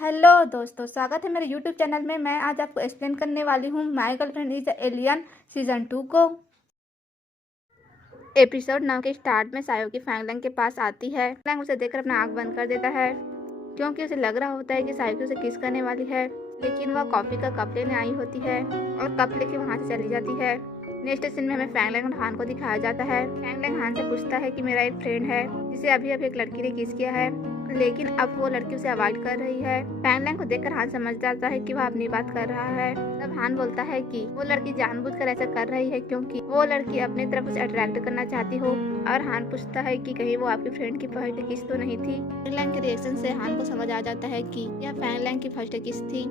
Hello दोस्तों, स्वागत है मेरे यूट्यूब चैनल में। मैं आज आपको एक्सप्लेन करने वाली हूँ my girlfriend is alien season 2 को। एपिसोड 9 के स्टार्ट में सायोकी फैंगलैंग के पास आती है। फैंगलैंग उसे देखकर अपना आँख बंद कर देता है क्योंकि उसे लग रहा होता है कि सायोकी उसे किस करने वाली है, लेकिन वह कॉफ़ी का कप लेने आई होती है और कप लेके वहाँ से चली जाती है। नेक्स्ट सीन में हमें फैंगलैंग और हान को दिखाया जाता है। फैंगलैंग हान से पूछता है कि मेरा एक फ्रेंड है जिसे अभी अभी एक लड़की ने किस किया है, लेकिन अब वो लड़की उसे अवॉइड कर रही है। फैंगलैंग को देखकर हान समझ जाता है कि वह अपनी बात कर रहा है। तब हान बोलता है कि वो लड़की जानबूझकर ऐसा कर रही है क्योंकि वो लड़की अपनी तरफ उसे अट्रैक्ट करना चाहती हो। और हान पूछता है कि कहीं वो आपकी फ्रेंड की फर्स्ट किस तो नहीं थी। फैंगलैंग के रिएक्शन से हान को समझ आ जाता है कि यह फैंगलैंग की फर्स्ट किस थी।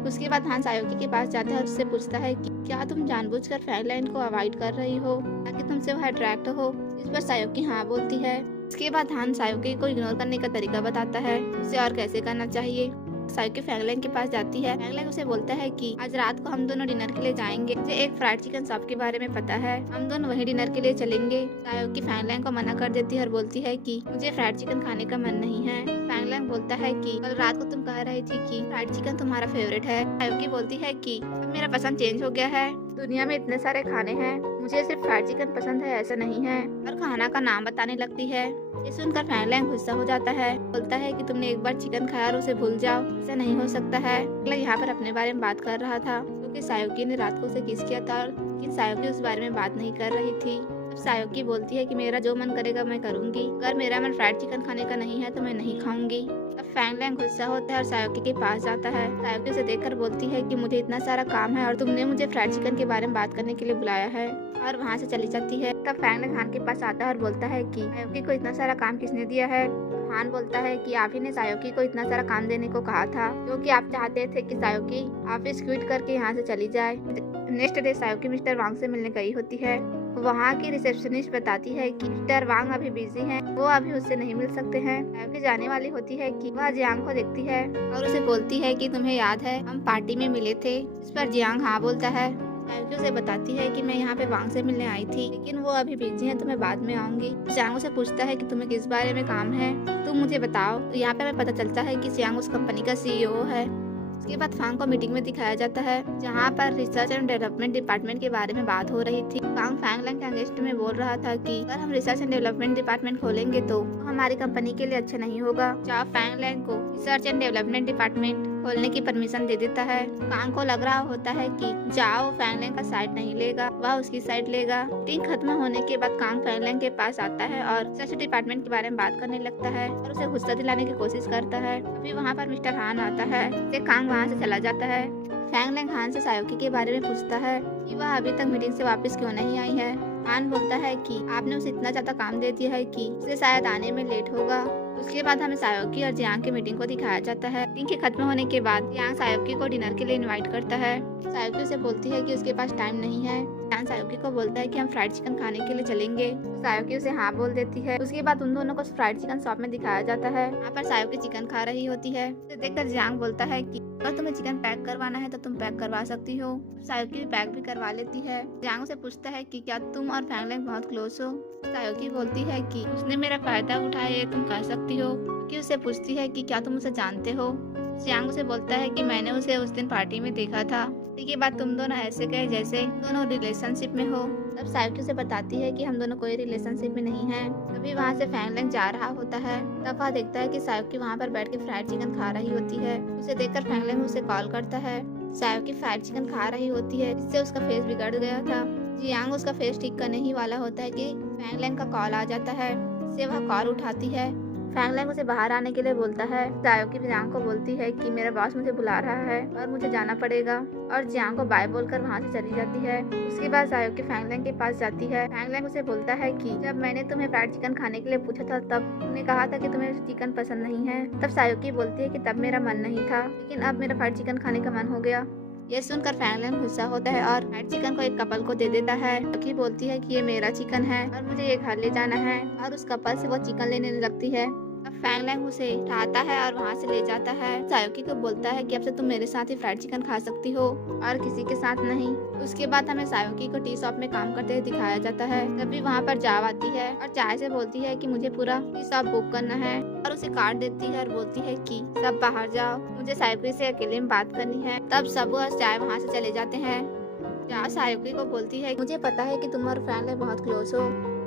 उसके बाद हान सायोकी के पास जाता है और उससे पूछता है कि क्या तुम जानबूझकर फैंगलैंग को अवॉइड कर रही हो ताकि तुमसे वह अट्रैक्ट हो। इस पर सायोकी हाँ बोलती है। इसके बाद हान सायोकी को इग्नोर करने का तरीका बताता है, उसे और कैसे करना चाहिए। सायोकी फैंगलैंग के पास जाती है। फैंगलैंग उसे बोलता है कि आज रात को हम दोनों डिनर के लिए जाएंगे। मुझे एक फ्राइड चिकन शॉप के बारे में पता है, हम दोनों वहीं डिनर के लिए चलेंगे। सायोकी फैंगलैंग को मना कर देती है और बोलती है कि मुझे फ्राइड चिकन खाने का मन नहीं है। फैंगलैंग बोलता है कि कल रात को तुम कह रही थी कि फ्राइड चिकन तुम्हारा फेवरेट है। सायोकी बोलती है कि अब मेरा पसंद चेंज हो गया है। दुनिया में इतने सारे खाने हैं, मुझे सिर्फ फ्राइड चिकन पसंद है ऐसा नहीं है। और खाना का नाम बताने लगती है। ये सुनकर फैंगलैंग गुस्सा हो जाता है, बोलता है कि तुमने एक बार चिकन खाया और उसे भूल जाओ, ऐसा नहीं हो सकता है। मैं यहाँ पर अपने बारे में बात कर रहा था क्योंकि सायोकी ने रात को उसे किस किया था, लेकिन सायोकी उस बारे में बात नहीं कर रही थी। सायोकी बोलती है कि मेरा जो मन करेगा मैं करूंगी, अगर मेरा मन फ्राइड चिकन खाने का नहीं है तो मैं नहीं खाऊंगी। अब फैंगलैंग गुस्सा होता है और सायोकी के पास जाता है। सायोकी उसे देखकर बोलती है कि मुझे इतना सारा काम है और तुमने मुझे फ्राइड चिकन के बारे में बात करने के लिए बुलाया है, और वहाँ से चली जाती है। तब फैंगलैंग हान के पास आता है और बोलता है कि सायोकी को इतना सारा काम किसने दिया है। हान बोलता है कि आप ही ने सायोकी को इतना सारा काम देने को कहा था क्योंकि आप चाहते थे कि सायोकी ऑफिस क्विट करके यहाँ से चली जाए। नेक्स्ट डे सायोकी मिस्टर वांग से मिलने गई होती है। वहाँ की रिसेप्शनिस्ट बताती है कि मिस्टर वांग अभी बिजी हैं, वो अभी उससे नहीं मिल सकते हैं। सायोकी जाने वाली होती है कि वह जियांग को देखती है और उसे बोलती है कि तुम्हें याद है हम पार्टी में मिले थे। इस पर जियांग हाँ बोलता है। सायोकी उसे बताती है कि मैं यहाँ पे वांग से मिलने आई थी, लेकिन वो अभी बिजी हैं तो मैं बाद में आऊंगी। जियांग उसे पूछता है कि तुम्हें किस बारे में काम है, तुम मुझे बताओ। तो यहाँ पे हमें पता चलता है कि जियांग उस कंपनी का CEO है। उसके बाद फांग को मीटिंग में दिखाया जाता है जहाँ पर रिसर्च एंड डेवलपमेंट डिपार्टमेंट के बारे में बात हो रही थी। फांग फैंगलैंग के अगेंस्ट में बोल रहा था कि अगर हम रिसर्च एंड डेवलपमेंट डिपार्टमेंट खोलेंगे तो हमारी कंपनी के लिए अच्छा नहीं होगा। चाओ फैंगलैंग को रिसर्च एंड डेवलपमेंट डिपार्टमेंट खोलने की परमिशन दे देता है। फांग को लग रहा होता है कि जाओ फैंगलैंग का साइड नहीं लेगा, वह उसकी साइड लेगा। मीटिंग खत्म होने के बाद कांग फैंगलैंग के पास आता है और रिसर्च डिपार्टमेंट के बारे में बात करने लगता है और उसे गुस्सा दिलाने की कोशिश करता है। अभी वहाँ पर मिस्टर हान आता है, कांग वहाँ से चला जाता है। फैंगलैंग हान से सायोकी के बारे में पूछता है कि वह अभी तक मीटिंग से वापस क्यों नहीं आई है। हान बोलता है कि आपने उसे इतना ज्यादा काम दे दिया है कि उसे शायद आने में लेट होगा। उसके बाद हमें सायोकी और जियांग की मीटिंग को दिखाया जाता है। मीटिंग के खत्म होने के बाद जियांग सायोकी को डिनर के लिए इनवाइट करता है। सायोकी उसे बोलती है कि उसके पास टाइम नहीं है। जियांग सायोकी को बोलता है कि हम फ्राइड चिकन खाने के लिए चलेंगे। सायोकी उसे हाँ बोल देती है। उसके बाद उन दोनों को फ्राइड चिकन शॉप में दिखाया जाता है। यहाँ पर सायोकी चिकन खा रही होती है। उसे देखकर जियांग बोलता है कि अगर तुम्हें चिकन पैक करवाना है तो तुम पैक करवा सकती हो। सायोकी पैक भी करवा लेती है। जियांग से पूछता है कि क्या तुम और फैंगलैंग बहुत क्लोज हो। सायोकी बोलती है कि उसने मेरा फायदा उठाया ये तुम कह सकती हो। कि उसे पूछती है कि क्या तुम उसे जानते हो। जियांग उसे बोलता है कि मैंने उसे उस दिन पार्टी में देखा था। इसके बाद तुम दोनों ऐसे कहे जैसे दोनों रिलेशनशिप में हो। तब सायोकी उसे बताती है कि हम दोनों कोई रिलेशनशिप में नहीं हैं। तभी वहाँ से फैंगलैंग जा रहा होता है। तब वह देखता है कि सायोकी वहाँ पर बैठ के फ्राइड चिकन खा रही होती है। उसे देखकर फैंगलैंग उसे कॉल करता है। सायोकी फ्राइड चिकन खा रही होती है, जिससे उसका फेस बिगड़ गया था। जियांग उसका फेस ठीक करने ही वाला होता है कि फैंगलैंग का कॉल आ जाता है, जिससे वह कॉल उठाती है। फैंगलैंग उसे बाहर आने के लिए बोलता है। सायोकी जियांग को बोलती है कि मेरा बॉस मुझे बुला रहा है और मुझे जाना पड़ेगा, और जियांग को बाय बोलकर वहाँ से चली जाती है। उसके बाद सायोकी फैंगलैंग के पास जाती है। फैंगलैंग उसे बोलता है कि जब मैंने तुम्हें फ्राइड चिकन खाने के लिए पूछा था तब तुमने कहा था कि तुम्हें चिकन पसंद नहीं है। तब सायोकी बोलती है कि तब मेरा मन नहीं था, लेकिन अब मेरा फ्राइड चिकन खाने का मन हो गया। ये सुनकर फैंगलैंग गुस्सा होता है और फ्राइड चिकन को एक कपल को दे देता है। सायोकी बोलती है कि ये मेरा चिकन है और मुझे ये घर ले जाना है, और उस कपल से वो चिकन लेने लगती है। अब फैंगलैंग उसे उठाता है और वहाँ से ले जाता है। सायोकी को बोलता है कि अब से तुम मेरे साथ ही फ्राइड चिकन खा सकती हो और किसी के साथ नहीं। उसके बाद हमें सायोकी को टी शॉप में काम करते हुए दिखाया जाता है। तभी वहाँ पर जाव आती है और चाय से बोलती है कि मुझे पूरा टी शॉप बुक करना है। और उसे काट देती है और बोलती है कि सब बाहर जाओ, मुझे सायुकी से अकेले में बात करनी है। तब सबू और चाय वहाँ से चले जाते हैं। चाय सायुकी को बोलती है मुझे पता है कि तुम और फ्रेंड बहुत क्लोज हो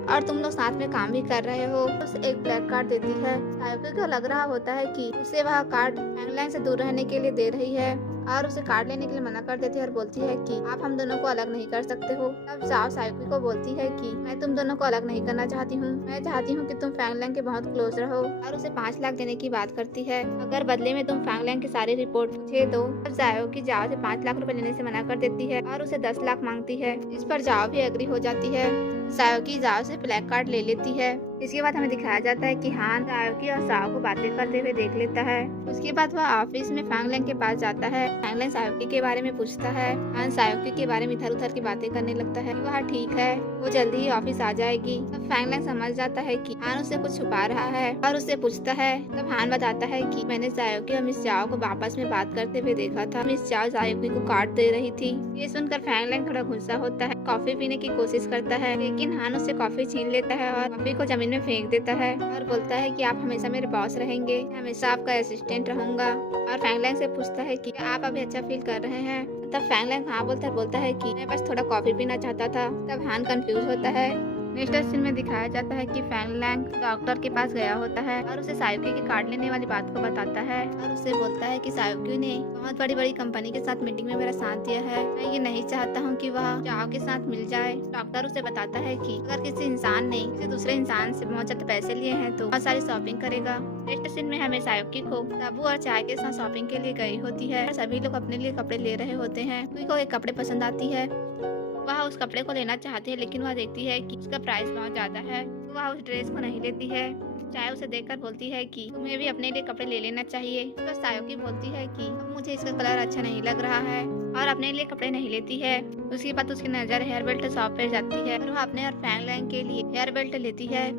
और तुम लोग साथ में काम भी कर रहे हो। उसे एक ब्लैक कार्ड देती है। सायुकी को लग रहा होता है कि उसे वह कार्ड फैंगलैंग से दूर रहने के लिए दे रही है और उसे कार्ड लेने के लिए मना कर देती है और बोलती है कि आप हम दोनों को अलग नहीं कर सकते हो। तब जाओ सायुकी को बोलती है कि मैं तुम दोनों को अलग नहीं करना चाहती हूँ, मैं चाहती हूँ कि तुम फैंगलैंग के बहुत क्लोज रहो और उसे 5 लाख देने की बात करती है अगर बदले में तुम फैंगलैंग की सारी रिपोर्ट मुझे दो। तब सायुकी जाओ से 5 लाख रुपए लेने से मना कर देती है और उसे 10 लाख मांगती है। इस पर जाओ भी एग्री हो जाती है। सायुकी जाओ से ब्लैक कार्ड ले लेती है। इसके बाद हमें दिखाया जाता है कि हान सायुकी और साओ को बातें करते हुए देख लेता है। उसके बाद वह ऑफिस में फैंगलैंग के पास जाता है। फैंगलैंग सायुकी के बारे में पूछता है। हान सायुकी के बारे में इधर उधर की बातें करने लगता है। वह ठीक है, वो जल्दी ही ऑफिस आ जाएगी। तब फैंगलैंग समझ जाता है कि हान उससे कुछ छुपा रहा है और उससे पूछता है। तब हान बताता है कि मैंने सायुकी और मिस चाओ को आपस में बात करते हुए देखा था। मिस चाओ सायुकी को काट दे रही थी। ये सुनकर फैंगलैंग थोड़ा गुस्सा होता है, कॉफी पीने की कोशिश करता है, लेकिन हान उससे कॉफी छीन लेता है और कॉफी को जमीन में फेंक देता है और बोलता है कि आप हमेशा मेरे बॉस रहेंगे, मैं हमेशा आपका असिस्टेंट रहूंगा। और फैंगलैंग से पूछता है कि आप अभी अच्छा फील कर रहे हैं। तब फैंगलैंग हाँ बोलता है कि मैं बस थोड़ा कॉफी पीना चाहता था। तब हान कंफ्यूज होता है। नेक्स्ट सीन में दिखाया जाता है कि फैंगलैंग डॉक्टर के पास गया होता है और उसे सायुकी की कार्ड लेने वाली बात को बताता है और उससे बोलता है कि सायुकी ने बहुत बड़ी बड़ी कंपनी के साथ मीटिंग में मेरा साथ दिया है, मैं ये नहीं चाहता हूँ कि वह चाओ के साथ मिल जाए। डॉक्टर उसे बताता है कि अगर किसी इंसान ने किसी दूसरे इंसान से बहुत ज्यादा पैसे लिए हैं तो बहुत सारी शॉपिंग करेगा। नेक्स्ट सीन में हमें सायुकी को सबू और चाय के साथ शॉपिंग के लिए गई होती है। सभी लोग अपने लिए कपड़े ले रहे होते हैं। कोई को एक कपड़े पसंद आती है, वह उस कपड़े को लेना चाहती है, लेकिन वह देखती है कि उसका प्राइस बहुत ज्यादा है तो वह उस ड्रेस को नहीं लेती है। चाय उसे देखकर बोलती है कि तुम्हें भी अपने लिए कपड़े ले लेना चाहिए। तो सायुकी बोलती है कि अब मुझे इसका कलर अच्छा नहीं लग रहा है और अपने लिए कपड़े नहीं लेती है। उसके बाद उसकी नजर हेयर बेल्ट शॉप पर जाती है और वह अपने और फैंगलैंग के लिए हेयर बेल्ट लेती है।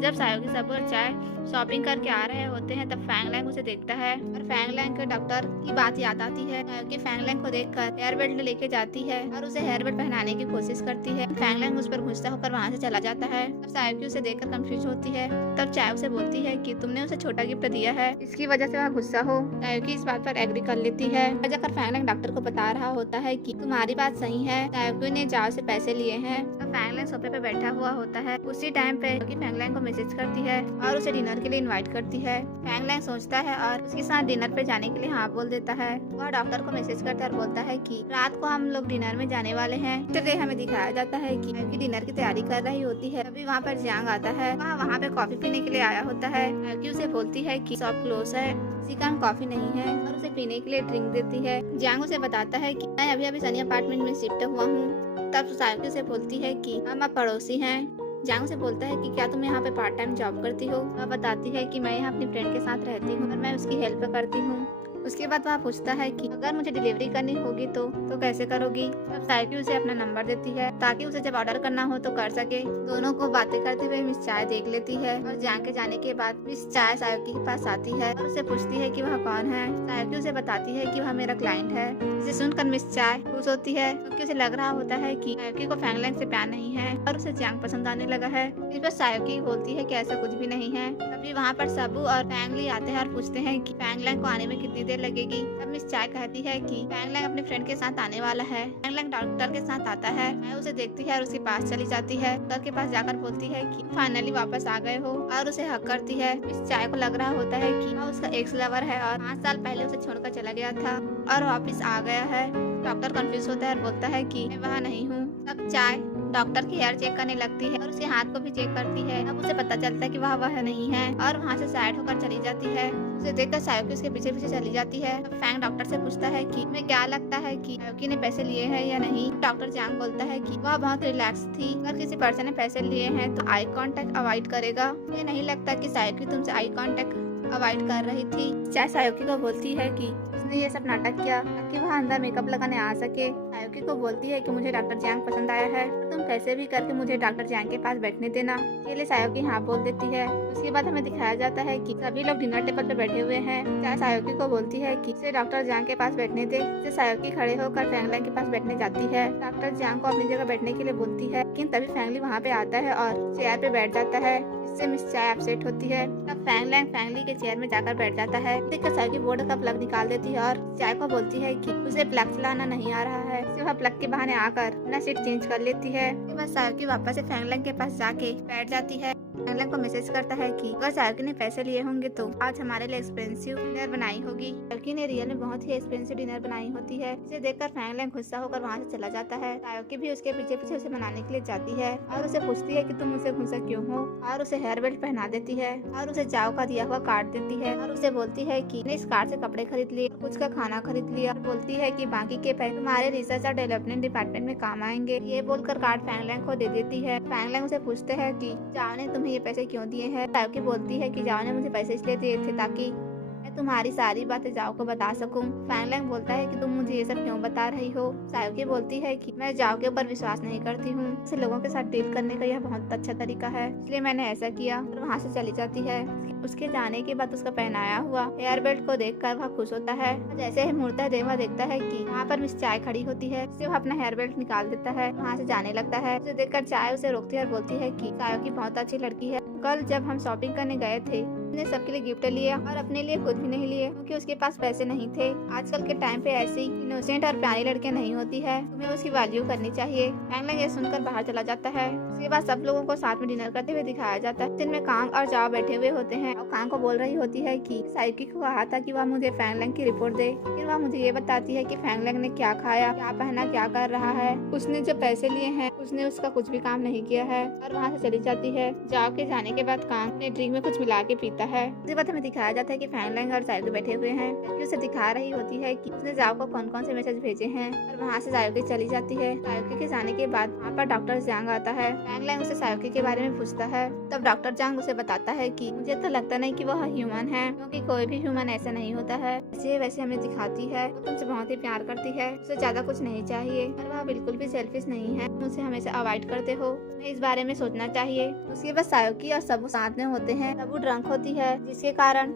जब सायुकी सबू और चाय शॉपिंग करके आ रहे होते हैं तब फैंगलैंग उसे देखता है और फैंगलैंग के डॉक्टर की बात याद आती है। सायुकी फैंगलैंग को देखकर हेयर बेल्ट लेके जाती है और उसे हेयर बेल्ट पहनाने की कोशिश करती है। फैंगलैंग उस पर गुस्सा होकर वहाँ से चला जाता है। तब सायुकी उसे देखकर कंफ्यूज होती है। तब चाय उसे बोलती है कि तुमने उसे छोटा गिफ्ट दिया है, इसकी वजह से वह गुस्सा हो। सायुकी इस बात पर एग्री कर लेती है। जाकर फैंगलैंग डॉक्टर को बता रहा होता है कि तुम्हारी बात सही है, सायुकी ने जाओ से पैसे लिए हैं। तब फैंगलैंग सोफे पे बैठा हुआ होता है। उसी टाइम पे फैंगलैंग को मैसेज करती है और उसे डिनर के लिए इनवाइट करती है। फैंगलैंग सोचता है और उसके साथ डिनर पे जाने के लिए हाँ बोल देता है। वह डॉक्टर को मैसेज करता है और बोलता है कि रात को हम लोग डिनर में जाने वाले हैं। तो हमें दिखाया जाता है कि डिनर की तैयारी कर रही होती है। तभी वहाँ पर जियांग आता है। वह वहाँ पे कॉफी पीने के लिए आया होता है। कि उसे बोलती है कि शॉप क्लोज है, किसी का कॉफी नहीं है और उसे पीने के लिए ड्रिंक देती है। जियांग उसे बताता है कि मैं अभी अभी सनी अपार्टमेंट में शिफ्ट हुआ हूँ। तब सायुकी से बोलती है कि हम आप पड़ोसी हैं। जियांग से बोलता है कि क्या तुम यहाँ पे पार्ट टाइम जॉब करती हो। वह बताती है कि मैं यहाँ अपनी फ्रेंड के साथ रहती हूँ और मैं उसकी हेल्प करती हूँ। उसके बाद वह पूछता है कि अगर मुझे डिलीवरी करनी होगी तो कैसे करोगी। तब सायुकी उसे अपना नंबर देती है ताकि उसे जब ऑर्डर करना हो तो कर सके। दोनों को बातें करते हुए मिस चाय देख लेती है और जियांग के जाने के बाद मिस चाय सायुकी के पास आती है और उसे पूछती है कि वह कौन है। सायुकी उसे बताती है कि वह मेरा क्लाइंट है। इसे सुनकर मिस चाय खुश होती है क्योंकि उसे लग रहा होता है कि सायुकी को फैंगलैंग से प्यार नहीं है और उसे जियांग पसंद आने लगा है। इस पर सायुकी बोलती है कि ऐसा कुछ भी नहीं है। तभी वहाँ पर सबू और फैंगली आते हैं और पूछते हैं कि फैंगलैंग को आने में कितनी देर लगेगी। तब मिस चाय कहती है कि फैंगलैंग अपने फ्रेंड के साथ आने वाला है। फैंगलैंग डॉक्टर के साथ आता है। मैं उसे देखती है और उसके पास चली जाती है। डॉक्टर के पास जाकर बोलती है कि फाइनली वापस आ गए हो और उसे हक करती है। मिस चाय को लग रहा होता है कि वह उसका एक्स लवर है और 5 साल पहले उसे छोड़कर चला गया था और वापिस आ गया है। डॉक्टर कंफ्यूज होता है और बोलता है कि मैं वहाँ नहीं हूँ। तब चाय डॉक्टर की हेयर चेक करने लगती है और उसके हाथ को भी चेक करती है। अब उसे पता चलता है कि वह नहीं है और वहाँ से साइड होकर चली जाती है। उसे देखकर सायुकी उसके पीछे पीछे चली जाती है। तब फैंग डॉक्टर से पूछता है कि तुम्हें क्या लगता है कि सायुकी ने पैसे लिए हैं या नहीं। डॉक्टर जियांग बोलता है कि वह बहुत रिलैक्स थी, अगर किसी पर्सन ने पैसे लिए हैं तो आई कांटेक्ट अवॉइड करेगा। मुझे नहीं लगता कि सायुकी तुमसे आई कांटेक्ट अवॉइड कर रही थी। चाहे सायुकी को बोलती है कि उसने ये सब नाटक किया ताकि वह अंदर मेकअप लगाने आ सके। सायुकी को बोलती है कि मुझे डॉक्टर जियांग पसंद आया है, तुम कैसे भी करके मुझे डॉक्टर जैंग के पास बैठने देना। के लिए सायोकी हाँ बोल देती है। उसके बाद हमें दिखाया जाता है कि सभी लोग डिनर टेबल पे बैठे हुए हैं। चाय सायोकी को बोलती है कि इसे डॉक्टर जैंग के पास बैठने दे। इसे सायोकी खड़े होकर फैंगलैंग के पास बैठने जाती है। डॉक्टर जैंग को अपनी जगह बैठने के लिए बोलती है, लेकिन तभी फैंगली वहाँ पे आता है और चेयर पे बैठ जाता है। इससे मिस चाय अपसेट होती है। तब फैंगलैंग फैंगली के चेयर में जाकर बैठ जाता है। देखकर सायोकी बोर्ड का प्लग निकाल देती है और चाय को बोलती है कि उसे प्लग चलाना नहीं आ रहा है। वह प्लग के बहाने आकर अपना सीट चेंज कर लेती है। उसके बाद सायोकी वापस से फैंगलैंग के पास जाके बैठ जाती है। फैंगलैंग को मैसेज करता है कि अगर सायोकी ने पैसे लिए होंगे तो आज हमारे लिए एक्सपेंसिव डिनर बनाई होगी। सायोकी ने रियल में बहुत ही एक्सपेंसिव डिनर बनाई होती है। इसे देखकर फैंगलैंग गुस्सा होकर वहाँ से चला जाता है। सायोकी भी उसके पीछे पीछे उसे मनाने के लिए जाती है और उसे पूछती है कि तुम मुझसे गुस्सा क्यों हो, और उसे हेयर बेल्ट पहना देती है और उसे चाव का दिया हुआ कार्ड देती है और उसे बोलती है कि इस कार्ड से कपड़े खरीद लिए, कुछ का खाना खरीद लिया और बोलती है कि बाकी के पैसे तुम्हारे रिसर्च और डेवलपमेंट डिपार्टमेंट में काम आएंगे। ये बोलकर कार्ड फैंगलैंग को दे देती है। फैंगलैंग उसे पूछते हैं कि चाव ने तुम्हें ये पैसे क्यों दिए हैं। सायोकी बोलती है कि जाओ ने मुझे पैसे इसलिए दिए थे ताकि मैं तुम्हारी सारी बातें जाओ को बता सकूं। फैंगलैंग बोलता है कि तुम मुझे ये सब क्यों बता रही हो। सायोकी बोलती है कि मैं जाओ के ऊपर विश्वास नहीं करती हूँ। ऐसे लोगों के साथ डील करने का यह बहुत अच्छा तरीका है, इसलिए मैंने ऐसा किया और वहाँ से चली जाती है। उसके जाने के बाद उसका पहनाया हुआ हेयर बेल्ट को देखकर वह खुश होता है। जैसे ही मुड़ता है वह देखता है कि वहाँ पर मिस चाय खड़ी होती है। इससे वह अपना हेयर बेल्ट निकाल देता है, वहाँ से जाने लगता है। उसे देखकर चाय उसे रोकती है और बोलती है कि सायोकी बहुत अच्छी लड़की है। कल जब हम शॉपिंग करने गए थे उसने सबके लिए गिफ्ट लिया और अपने लिए खुद भी नहीं लिए क्योंकि उसके पास पैसे नहीं थे। आजकल के टाइम पे ऐसी इनोसेंट और प्यारी लड़कियां नहीं होती है, तुम्हें उसकी वैल्यू करनी चाहिए। फैंगलैंग ये सुनकर बाहर चला जाता है। उसके बाद सब लोगों को साथ में डिनर करते हुए दिखाया जाता है, जिनमें कांग और जाओ बैठे हुए होते हैं और कांग को बोल रही होती है कि सायोकी को कहा था कि वह मुझे फैंगलैंग की रिपोर्ट दे, लेकिन वह मुझे ये बताती है कि फैंगलैंग ने क्या खाया, क्या पहना, क्या कर रहा है। उसने जो पैसे लिए हैं उसने उसका कुछ भी काम नहीं किया है और वहाँ से चली जाती है। जाओ के जाने के बाद कांग अपने ड्रिंक में कुछ मिला के पीता है। उसके बाद हमें दिखाया जाता है कि फैंगलैंग और सायोकी बैठे हुए हैं। सायोकी उसे दिखा रही होती है कि उसने जाओ को कौन कौन से मैसेज भेजे हैं और वहाँ से सायोकी चली जाती है। सायोकी के जाने के बाद वहाँ पर डॉक्टर जैंग आता है। फैंगलैंग उसे सायोकी के बारे में पूछता है। तब डॉक्टर जैंग उसे बताता है कि मुझे तो लगता नहीं कि वह ह्यूमन है, क्योंकि कोई भी ह्यूमन ऐसा नहीं होता है। वैसे हमें दिखाती है वो तुमसे बहुत ही प्यार करती है, उसे ज्यादा कुछ नहीं चाहिए और वह बिल्कुल भी सेल्फिश नहीं है, तुम उसे हमेशा अवॉइड करते हो, तुम्हें इस बारे में सोचना चाहिए। उसके बाद सायोकी और सबू साथ में होते हैं। सबू ड्रंक होती है जिसके कारण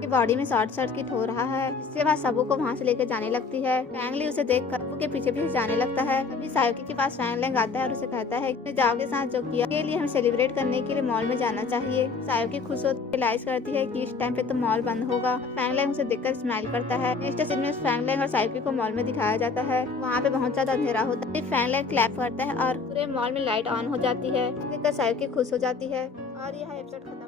की बॉडी में शॉर्ट सर्किट हो रहा है, जिसके बाद सबू को वहाँ से लेकर जाने लगती है। फैंगली उसे देखकर सबू के पीछे पीछे जाने लगता है। तभी सायोकी के पास फैंगलैंग आता है और उसे कहता है कि जाओ के साथ जो किया के लिए हमें सेलिब्रेट करने के लिए मॉल में जाना चाहिए। सायोकी खुश होकर रियलाइज करती है कि इस टाइम पे तो मॉल बंद होगा। फैंगलैंग उसे देखकर स्माइल करता है। नेक्स्ट सीन में फैंगलैंग और सायोकी को मॉल में दिखाया जाता है। वहाँ पे बहुत ज्यादा अंधेरा होता है। फैंगलैंग क्लैप करता है और पूरे मॉल में लाइट ऑन हो जाती है। देखकर सायोकी खुश हो जाती है और यह एपिसोड खत्म।